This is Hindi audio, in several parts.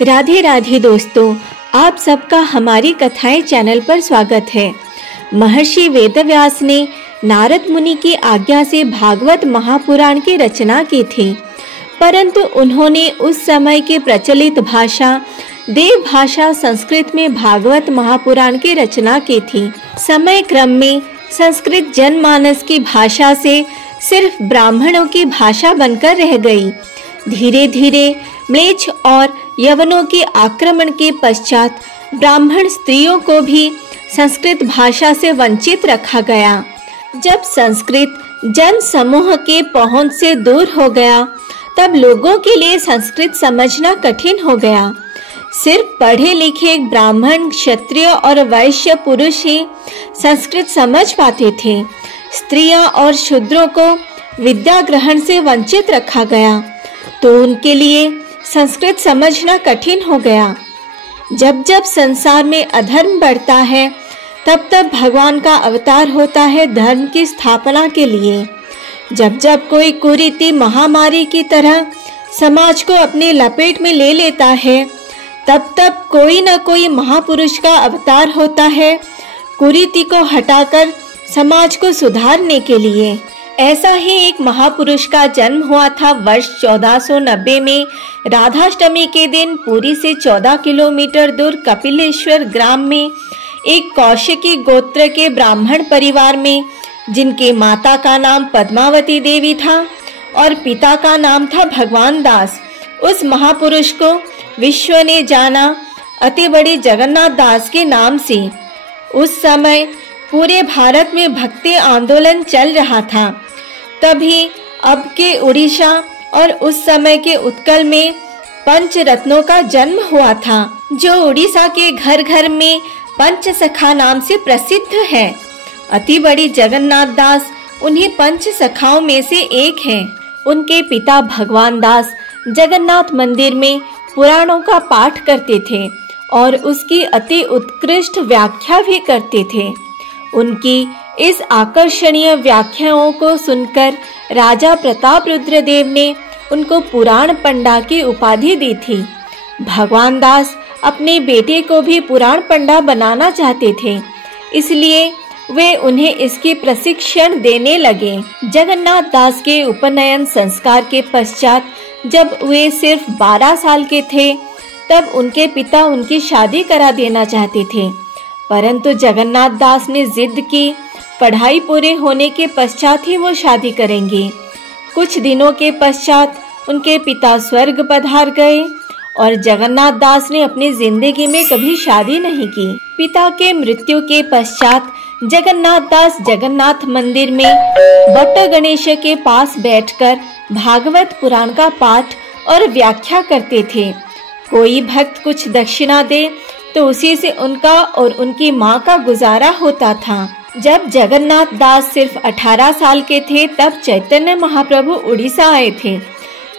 राधे राधे दोस्तों, आप सबका हमारी कथाएं चैनल पर स्वागत है। महर्षि वेदव्यास ने नारद मुनि की आज्ञा से भागवत महापुराण की रचना की थी, परंतु उन्होंने उस समय की प्रचलित भाषा देव भाषा संस्कृत में भागवत महापुराण की रचना की थी। समय क्रम में संस्कृत जनमानस की भाषा से सिर्फ ब्राह्मणों की भाषा बनकर रह गई। धीरे धीरे म्लेच्छ और यवनों के आक्रमण के पश्चात ब्राह्मण स्त्रियों को भी संस्कृत भाषा से वंचित रखा गया। जब संस्कृत जन समूह के पहुंच से दूर हो गया, तब लोगों के लिए संस्कृत समझना कठिन हो गया। सिर्फ पढ़े लिखे ब्राह्मण, क्षत्रिय और वैश्य पुरुष ही संस्कृत समझ पाते थे। स्त्रियां और शूद्रों को विद्या ग्रहण से वंचित रखा गया, तो उनके लिए संस्कृत समझना कठिन हो गया। जब जब संसार में अधर्म बढ़ता है, तब तब भगवान का अवतार होता है धर्म की स्थापना के लिए। जब जब कोई कुरीति महामारी की तरह समाज को अपने लपेट में ले लेता है, तब तब कोई न कोई महापुरुष का अवतार होता है कुरीति को हटाकर समाज को सुधारने के लिए। ऐसा ही एक महापुरुष का जन्म हुआ था वर्ष 1490 में। राधाष्टमी के दिन पुरी से 14 किलोमीटर दूर कपिलेश्वर ग्राम में एक कौशिकी गोत्र के ब्राह्मण परिवार में, जिनके माता का नाम पद्मावती देवी था और पिता का नाम था भगवान दास, उस महापुरुष को विश्व ने जाना अति बड़े जगन्नाथ दास के नाम से। उस समय पूरे भारत में भक्ति आंदोलन चल रहा था। तभी अब के उड़ीसा और उस समय के उत्कल में पंच रत्नों का जन्म हुआ था, जो उड़ीसा के घर घर में पंच सखा नाम से प्रसिद्ध है। अति बड़ी जगन्नाथ दास उन्हीं पंच सखाओं में से एक हैं। उनके पिता भगवान दास जगन्नाथ मंदिर में पुराणों का पाठ करते थे और उसकी अति उत्कृष्ट व्याख्या भी करते थे। उनकी इस आकर्षणीय व्याख्याओं को सुनकर राजा प्रतापरुद्र देव ने उनको पुराण पंडा की उपाधि दी थी। भगवान दास अपने बेटे को भी पुराण पंडा बनाना चाहते थे, इसलिए वे उन्हें इसकी प्रशिक्षण देने लगे। जगन्नाथ दास के उपनयन संस्कार के पश्चात जब वे सिर्फ 12 साल के थे, तब उनके पिता उनकी शादी करा देना चाहते थे, परंतु जगन्नाथ दास ने जिद की पढ़ाई पूरे होने के पश्चात ही वो शादी करेंगे। कुछ दिनों के पश्चात उनके पिता स्वर्ग पधार गए और जगन्नाथ दास ने अपनी जिंदगी में कभी शादी नहीं की। पिता के मृत्यु के पश्चात जगन्नाथ दास जगन्नाथ मंदिर में बट्ट गणेश के पास बैठकर भागवत पुराण का पाठ और व्याख्या करते थे। कोई भक्त कुछ दक्षिणा दे तो उसी से उनका और उनकी माँ का गुजारा होता था। जब जगन्नाथ दास सिर्फ 18 साल के थे, तब चैतन्य महाप्रभु उड़ीसा आए थे।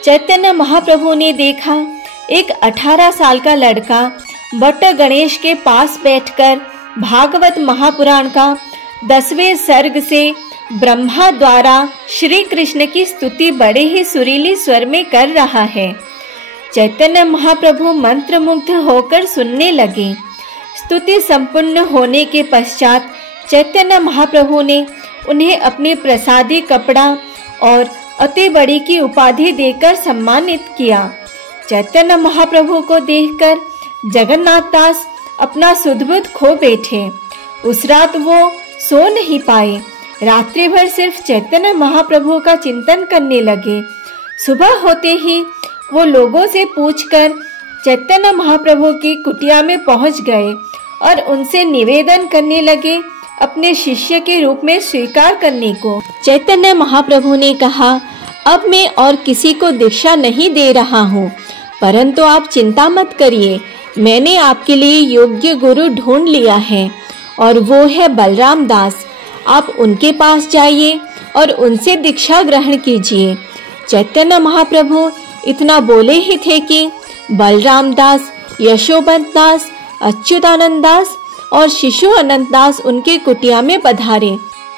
चैतन्य महाप्रभु ने देखा एक 18 साल का लड़का बट्ट गणेश के पास बैठकर भागवत महापुराण का 10वें सर्ग से ब्रह्मा द्वारा श्री कृष्ण की स्तुति बड़े ही सुरीली स्वर में कर रहा है। चैतन्य महाप्रभु मंत्रमुग्ध होकर सुनने लगे। स्तुति संपूर्ण होने के पश्चात चैतन्य महाप्रभु ने उन्हें अपने प्रसादी कपड़ा और अति बड़ी की उपाधि देकर सम्मानित किया। चैतन्य महाप्रभु को देखकर जगन्नाथ दास अपना सुध-बुध खो बैठे। उस रात वो सो नहीं पाए। रात्रि भर सिर्फ चैतन्य महाप्रभु का चिंतन करने लगे। सुबह होते ही वो लोगों से पूछकर चैतन्य महाप्रभु की कुटिया में पहुंच गए और उनसे निवेदन करने लगे अपने शिष्य के रूप में स्वीकार करने को। चैतन्य महाप्रभु ने कहा, अब मैं और किसी को दीक्षा नहीं दे रहा हूँ, परंतु आप चिंता मत करिए, मैंने आपके लिए योग्य गुरु ढूंढ लिया है और वो है बलराम दास। आप उनके पास जाइए और उनसे दीक्षा ग्रहण कीजिए। चैतन्य महाप्रभु इतना बोले ही थे कि बलराम दास, यशोबंत दास, अच्युतानंद दास और शिशु अनंत दास उनके कुटिया में पधारे।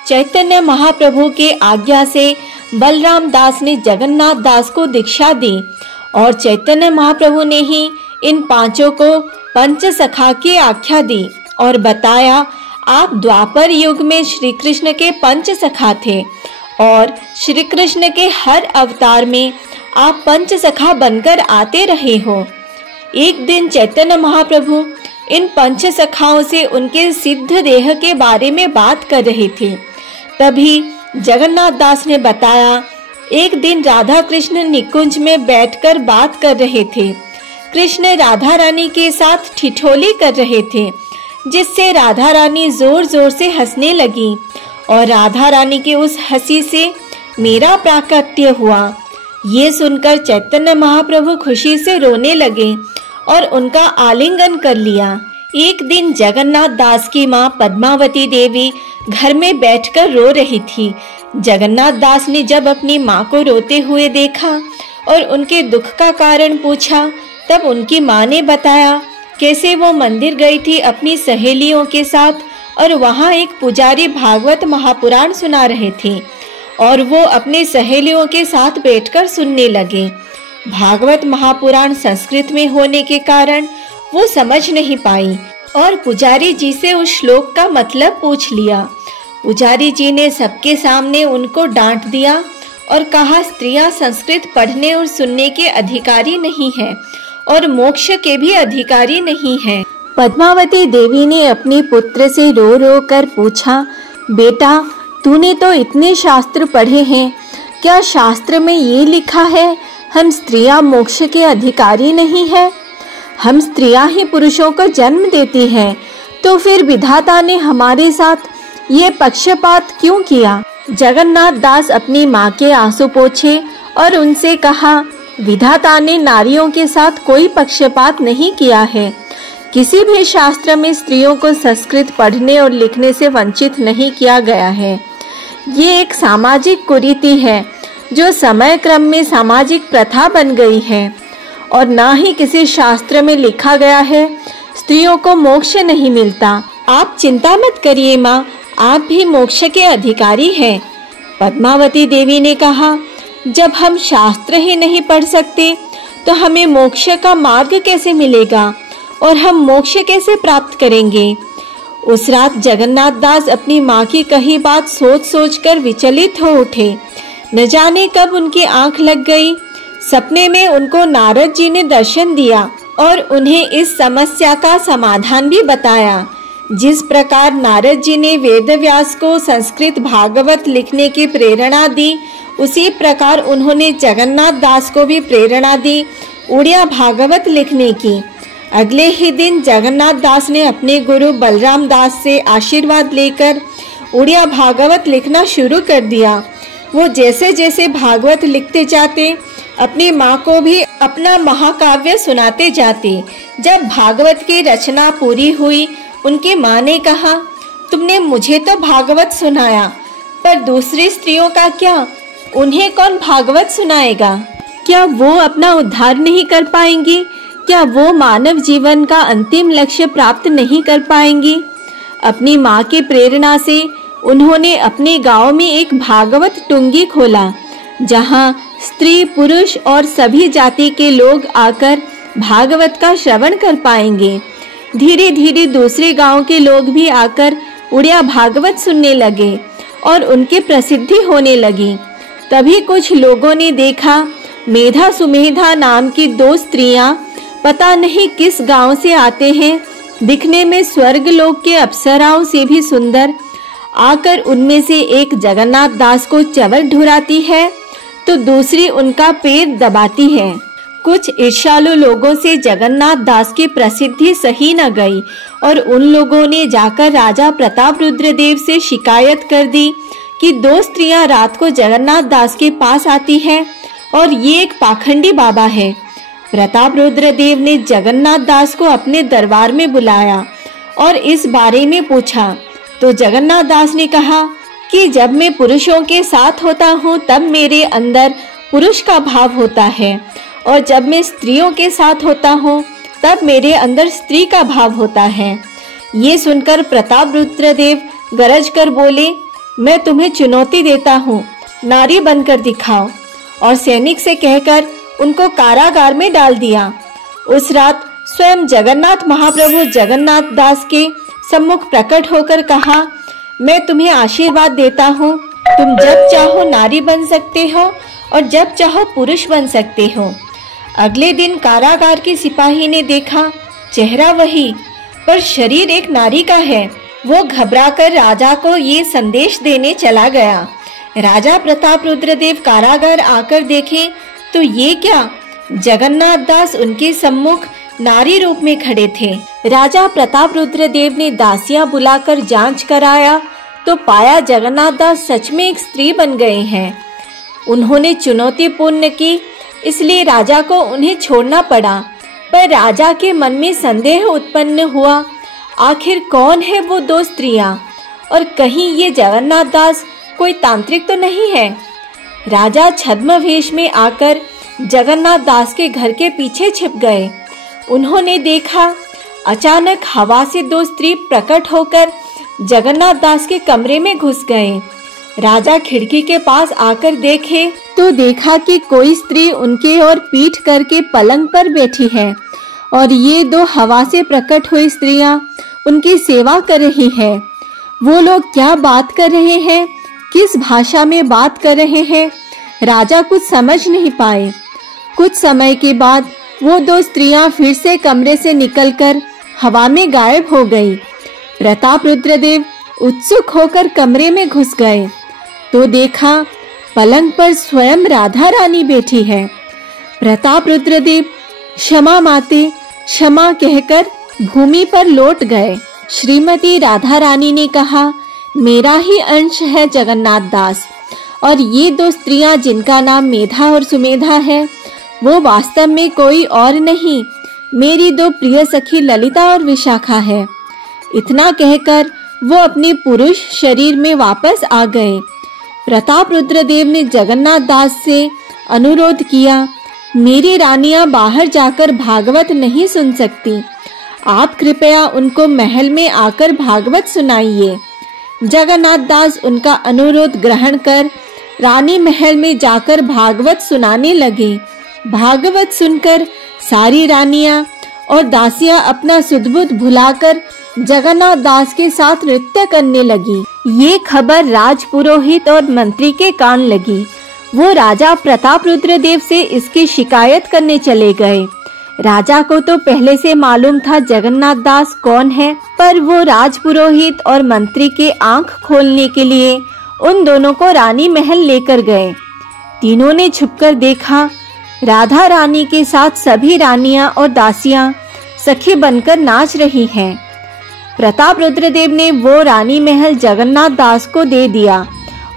चैतन्य महाप्रभु के आज्ञा से बलराम दास ने जगन्नाथ दास को दीक्षा दी और चैतन्य महाप्रभु ने ही इन पांचों को पंचसखा की आख्या दी और बताया, आप द्वापर युग में श्री कृष्ण के पंचसखा थे और श्री कृष्ण के हर अवतार में आप पंचसखा बनकर आते रहे हो। एक दिन चैतन्य महाप्रभु इन पंचसखाओं से उनके सिद्ध देह के बारे में बात कर रहे थे। तभी जगन्नाथ दास ने बताया, एक दिन राधा कृष्ण निकुंज में बैठकर बात कर रहे थे। कृष्ण राधा रानी के साथ ठिठोली कर रहे थे, जिससे राधा रानी जोर जोर से हंसने लगी और राधा रानी की उस हंसी से मेरा प्राकट्य हुआ। ये सुनकर चैतन्य महाप्रभु खुशी से रोने लगे और उनका आलिंगन कर लिया। एक दिन जगन्नाथ दास की माँ पद्मावती देवी घर में बैठकर रो रही थी। जगन्नाथ दास ने जब अपनी माँ को रोते हुए देखा और उनके दुख का कारण पूछा, तब उनकी माँ ने बताया कैसे वो मंदिर गई थी अपनी सहेलियों के साथ और वहाँ एक पुजारी भागवत महापुराण सुना रहे थे और वो अपने सहेलियों के साथ बैठकर सुनने लगे। भागवत महापुराण संस्कृत में होने के कारण वो समझ नहीं पाई और पुजारी जी से उस श्लोक का मतलब पूछ लिया। पुजारी जी ने सबके सामने उनको डांट दिया और कहा, स्त्रियां संस्कृत पढ़ने और सुनने के अधिकारी नहीं है और मोक्ष के भी अधिकारी नहीं है। पद्मावती देवी ने अपने पुत्र से रो रो कर पूछा, बेटा तूने तो इतने शास्त्र पढ़े हैं, क्या शास्त्र में ये लिखा है हम स्त्रियां मोक्ष के अधिकारी नहीं है? हम स्त्रियां ही पुरुषों को जन्म देती हैं, तो फिर विधाता ने हमारे साथ ये पक्षपात क्यों किया? जगन्नाथ दास अपनी माँ के आंसू पोंछे और उनसे कहा, विधाता ने नारियों के साथ कोई पक्षपात नहीं किया है। किसी भी शास्त्र में स्त्रियों को संस्कृत पढ़ने और लिखने से वंचित नहीं किया गया है। ये एक सामाजिक कुरीति है जो समय क्रम में सामाजिक प्रथा बन गई है और ना ही किसी शास्त्र में लिखा गया है स्त्रियों को मोक्ष नहीं मिलता। आप चिंता मत करिए माँ, आप भी मोक्ष के अधिकारी हैं। पद्मावती देवी ने कहा, जब हम शास्त्र ही नहीं पढ़ सकते तो हमें मोक्ष का मार्ग कैसे मिलेगा और हम मोक्ष कैसे प्राप्त करेंगे? उस रात जगन्नाथ दास अपनी माँ की कही बात सोच सोच कर विचलित हो उठे। न जाने कब उनकी आंख लग गई। सपने में उनको नारद जी ने दर्शन दिया और उन्हें इस समस्या का समाधान भी बताया। जिस प्रकार नारद जी ने वेदव्यास को संस्कृत भागवत लिखने की प्रेरणा दी, उसी प्रकार उन्होंने जगन्नाथ दास को भी प्रेरणा दी उड़िया भागवत लिखने की। अगले ही दिन जगन्नाथ दास ने अपने गुरु बलराम दास से आशीर्वाद लेकर उड़िया भागवत लिखना शुरू कर दिया। वो जैसे जैसे भागवत लिखते जाते, अपनी माँ को भी अपना महाकाव्य सुनाते जाते। जब भागवत की रचना पूरी हुई, उनकी माँ ने कहा, तुमने मुझे तो भागवत सुनाया, पर दूसरी स्त्रियों का क्या? उन्हें कौन भागवत सुनाएगा? क्या वो अपना उद्धार नहीं कर पाएंगी? क्या वो मानव जीवन का अंतिम लक्ष्य प्राप्त नहीं कर पाएंगी? अपनी माँ की प्रेरणा से उन्होंने अपने गांव में एक भागवत टुंगी खोला, जहां स्त्री पुरुष और सभी जाति के लोग आकर भागवत का श्रवण कर पाएंगे। धीरे धीरे दूसरे गांव के लोग भी आकर उड़िया भागवत सुनने लगे और उनकी प्रसिद्धि होने लगी। तभी कुछ लोगों ने देखा, मेधा सुमेधा नाम की दो स्त्रियां पता नहीं किस गांव से आते हैं, दिखने में स्वर्ग लोक के अप्सराओं से भी सुंदर, आकर उनमें से एक जगन्नाथ दास को चवल ढुराती है तो दूसरी उनका पैर दबाती है। कुछ ईर्ष्यालु लोगों से जगन्नाथ दास की प्रसिद्धि सही न गई और उन लोगों ने जाकर राजा प्रताप रुद्र देव से शिकायत कर दी कि दो स्त्रियां रात को जगन्नाथ दास के पास आती हैं और ये एक पाखंडी बाबा है। प्रताप रुद्र देव ने जगन्नाथ दास को अपने दरबार में बुलाया और इस बारे में पूछा, तो जगन्नाथ दास ने कहा कि जब मैं पुरुषों के साथ होता हूँ तब मेरे अंदर पुरुष का भाव होता है और जब मैं स्त्रियों के साथ होता हूँ तब मेरे अंदर स्त्री का भाव होता है। ये सुनकर प्रताप रुद्रदेव गरज कर बोले, मैं तुम्हें चुनौती देता हूँ, नारी बनकर दिखाओ। और सैनिक से कहकर उनको कारागार में डाल दिया। उस रात स्वयं जगन्नाथ महाप्रभु जगन्नाथ दास के सम्मुख प्रकट होकर कहा, मैं तुम्हें आशीर्वाद देता हूँ। तुम जब चाहो नारी बन सकते हो और जब चाहो पुरुष बन सकते हो। अगले दिन कारागार के सिपाही ने देखा, चेहरा वही पर शरीर एक नारी का है। वो घबराकर राजा को ये संदेश देने चला गया। राजा प्रताप रुद्रदेव कारागार आकर देखे तो ये क्या, जगन्नाथ दास उनके सम्मुख नारी रूप में खड़े थे। राजा प्रताप रुद्रदेव ने दासियां बुलाकर जांच कराया तो पाया जगन्नाथ दास सच में एक स्त्री बन गए हैं। उन्होंने चुनौती पूर्ण की, इसलिए राजा को उन्हें छोड़ना पड़ा। पर राजा के मन में संदेह उत्पन्न हुआ, आखिर कौन है वो दो स्त्रियां, और कहीं ये जगन्नाथ दास कोई तांत्रिक तो नहीं है। राजा छद्म वेश में आकर जगन्नाथ दास के घर के पीछे छिप गए। उन्होंने देखा, अचानक हवा से दो स्त्री प्रकट होकर जगन्नाथ दास के कमरे में घुस गए। राजा खिड़की के पास आकर देखे तो देखा कि कोई स्त्री उनके ओर पीठ करके पलंग पर बैठी है और ये दो हवा से प्रकट हुई स्त्रियां उनकी सेवा कर रही है। वो लोग क्या बात कर रहे हैं, किस भाषा में बात कर रहे हैं, राजा कुछ समझ नहीं पाए। कुछ समय के बाद वो दो स्त्रियां फिर से कमरे से निकलकर हवा में गायब हो गई। प्रताप रुद्रदेव उत्सुक होकर कमरे में घुस गए तो देखा पलंग पर स्वयं राधा रानी बैठी है। प्रताप रुद्रदेव क्षमा माते क्षमा कहकर भूमि पर लौट गए। श्रीमती राधा रानी ने कहा, मेरा ही अंश है जगन्नाथ दास, और ये दो स्त्रियां जिनका नाम मेधा और सुमेधा है वो वास्तव में कोई और नहीं, मेरी दो प्रिय सखी ललिता और विशाखा है। इतना कहकर वो अपने पुरुष शरीर में वापस आ गए। प्रताप रुद्रदेव ने जगन्नाथ दास से अनुरोध किया, मेरी रानियां बाहर जाकर भागवत नहीं सुन सकती, आप कृपया उनको महल में आकर भागवत सुनाइए। जगन्नाथ दास उनका अनुरोध ग्रहण कर रानी महल में जाकर भागवत सुनाने लगे। भागवत सुनकर सारी रानियां और दासियां अपना सुध-बुध भुलाकर जगन्नाथ दास के साथ नृत्य करने लगी। ये खबर राजपुरोहित और मंत्री के कान लगी। वो राजा प्रताप रुद्रदेव से इसकी शिकायत करने चले गए। राजा को तो पहले से मालूम था जगन्नाथ दास कौन है, पर वो राजपुरोहित और मंत्री के आंख खोलने के लिए उन दोनों को रानी महल लेकर गए। तीनों ने छुपकर देखा, राधा रानी के साथ सभी रानियां और दासियां सखी बनकर नाच रही हैं। प्रताप रुद्रदेव ने वो रानी महल जगन्नाथ दास को दे दिया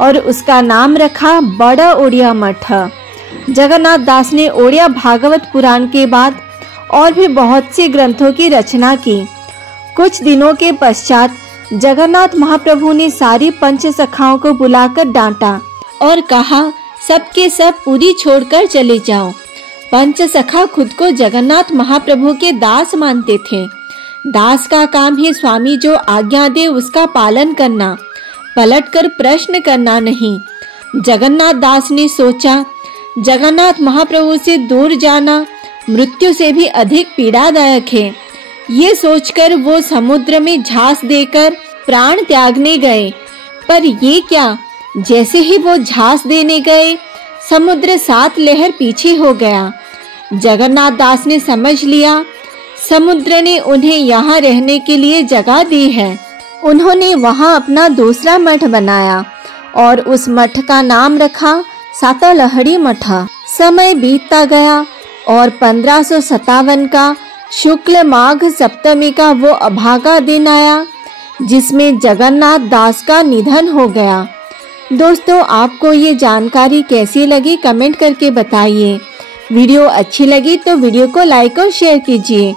और उसका नाम रखा बड़ा ओडिया मठ। जगन्नाथ दास ने ओडिया भागवत पुराण के बाद और भी बहुत से ग्रंथों की रचना की। कुछ दिनों के पश्चात जगन्नाथ महाप्रभु ने सारी पंच सखाओं को बुलाकर डांटा और कहा, सबके सब पूरी छोड़कर चले जाओ। पंच सखा खुद को जगन्नाथ महाप्रभु के दास मानते थे। दास का काम है स्वामी जो आज्ञा दे उसका पालन करना, पलटकर प्रश्न करना नहीं। जगन्नाथ दास ने सोचा, जगन्नाथ महाप्रभु से दूर जाना मृत्यु से भी अधिक पीड़ादायक है। ये सोचकर वो समुद्र में झांस देकर प्राण त्यागने गए। पर ये क्या, जैसे ही वो झांस देने गए समुद्र 7 लहर पीछे हो गया। जगन्नाथ दास ने समझ लिया समुद्र ने उन्हें यहाँ रहने के लिए जगह दी है। उन्होंने वहाँ अपना दूसरा मठ बनाया और उस मठ का नाम रखा सातलहड़ी मठ। समय बीतता गया और 1557 का शुक्ल माघ सप्तमी का वो अभागा दिन आया जिसमें जगन्नाथ दास का निधन हो गया। दोस्तों, आपको ये जानकारी कैसी लगी कमेंट करके बताइए। वीडियो अच्छी लगी तो वीडियो को लाइक और शेयर कीजिए,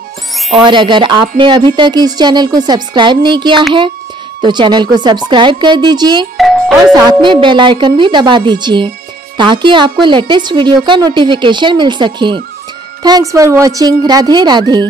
और अगर आपने अभी तक इस चैनल को सब्सक्राइब नहीं किया है तो चैनल को सब्सक्राइब कर दीजिए और साथ में बेल आइकन भी दबा दीजिए ताकि आपको लेटेस्ट वीडियो का नोटिफिकेशन मिल सके। Thanks for watching. Radhe Radhe.